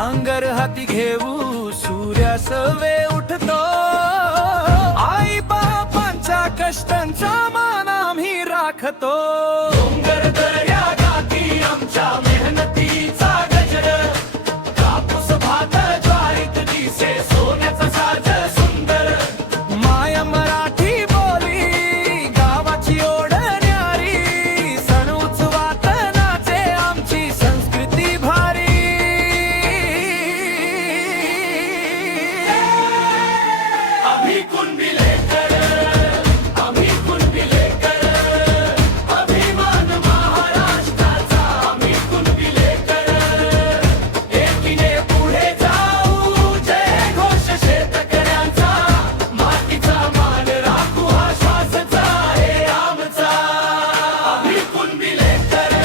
नांगर हाती घेऊ सूर्यासवे उठतो, आई बापांच्या कष्टांचा मान आम्ही राखतो. डोंगर दऱ्या गाठी आमच्या मेहनतीचा गजर, कापूस भात ज्वारीत दिसे सोन्याचा साज सुंदर. माया मराठी बोली गावाची ओढ न्यारी, सण उत्सवात नाचे आमची संस्कृती भारी. आम्ही कुणबिलेकर, आम्ही कुणबिलेकर, अभिमान महाराष्ट्राचा आम्ही कुणबिलेकर. एकीने पुढे जाऊ, जय घोष शेतकऱ्यांचा, मातीचा मान राखू हा श्वासचा आहे आमचा. आम्ही कुणबिलेकर.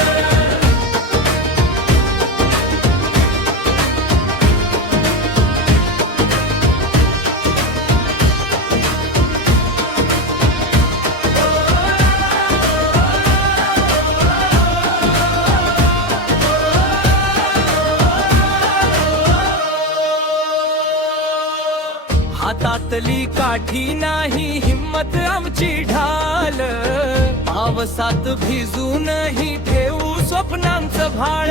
हातातली काठी नाही हिम्मत आमची ढाल, पावसात भिजूनही ठेवू स्वप्नांचं भाळ.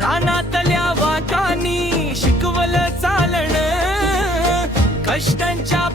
रानातल्या वाटांनी शिकवलं चालणं, कष्टांच्या